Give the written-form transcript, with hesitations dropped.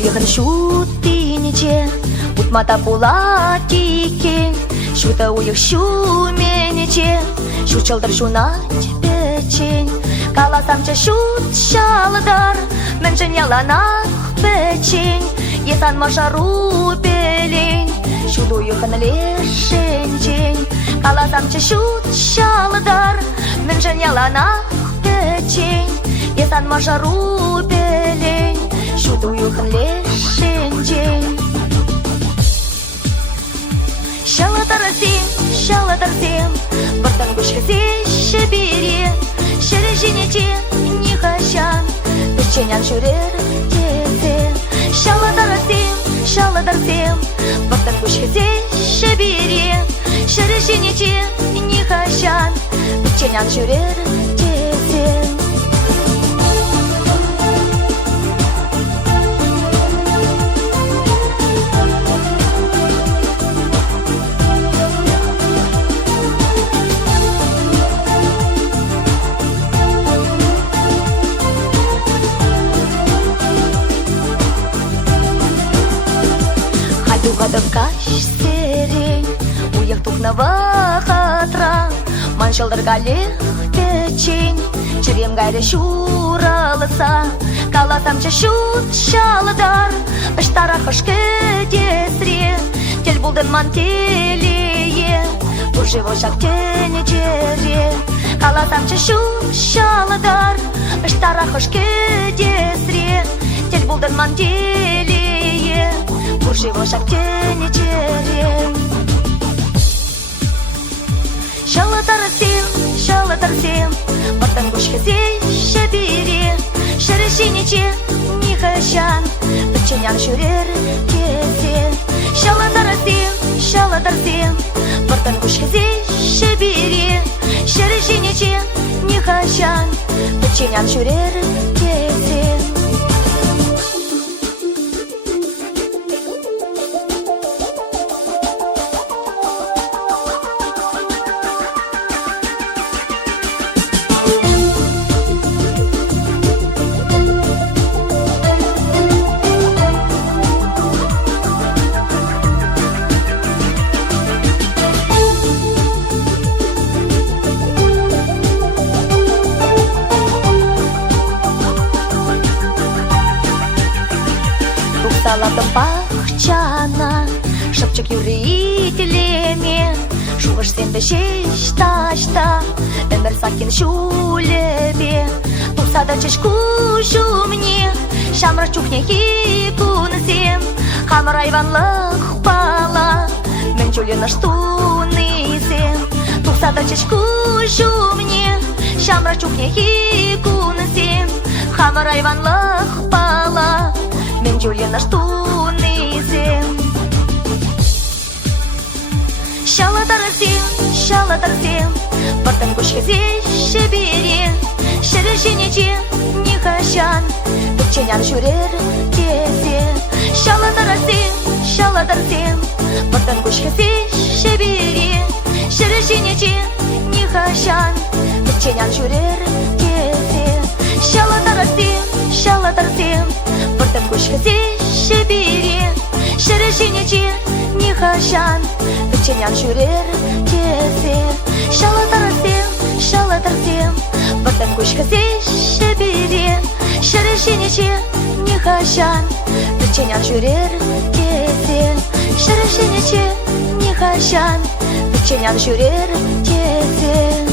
Yığın şu dinice Utmata bula kikin Şu da uyuk şu menice Şu çıldır şu naç peçin Kalasамча şu şalıdar Mümcün yalanak peçin Yesan maşaru belin Şu da yığın leşencin Kalasамча şu şalıdar Mümcün yalanak peçin Yesan maşaru belin Şudu yuhun leşencin Şalaдарсем Бартан гушкасе шебере Шережинете не хащан Печенян шурер тете Şalaдарсем Бартан гушкасе шебере Шережинете не хащан Печенян шурер тете Гадав каш серень Уяк тухнава хатра Маншалдар галех печень Чирем гайры шуралыса Каласамча шут шалыдар Ыштара хышке десре Тел булдын мантелее Буржево шактене чере Каласамча шут шалыдар Ыштара хышке десре Тел булдын мантелее Буржево шактене чере Şalaдарсем Бартан гушкасе шебере Шерешинече не хащан Печенян шурер тете Şalaдарсем Бартан гушкасе шебере Шерешинече не хащан Печенян шурер тете Салатым пахчана Шыпчык юрителеме Шуғыш сенді шеш ташта Өмір сакин шулебе Тұқсада чешку жумне Шамры чухне хикунсем Хамыр айванлық бала Мен чулен ыштунысем Тұқсада чешку жумне Шамры чухне хикунсем Хамыр айванлық бала Мен Juliana штунысем Şalaдарсем Бартан гушкасе шебере Шерешинече не хащан Печенян шурер тете Şalaдарсем Бартан гушкасе шебере Шерешинече не хащан Печенян шурер тете Şalaдарсем Бартан гушкасе шебере Шерешинече не хащан Печенян шурер тете Şalaдарсем Бартан гушкасе шебере Шерешинече не хащан Печенян шурер тете Şeрешинече не хащан Печенян шурер тете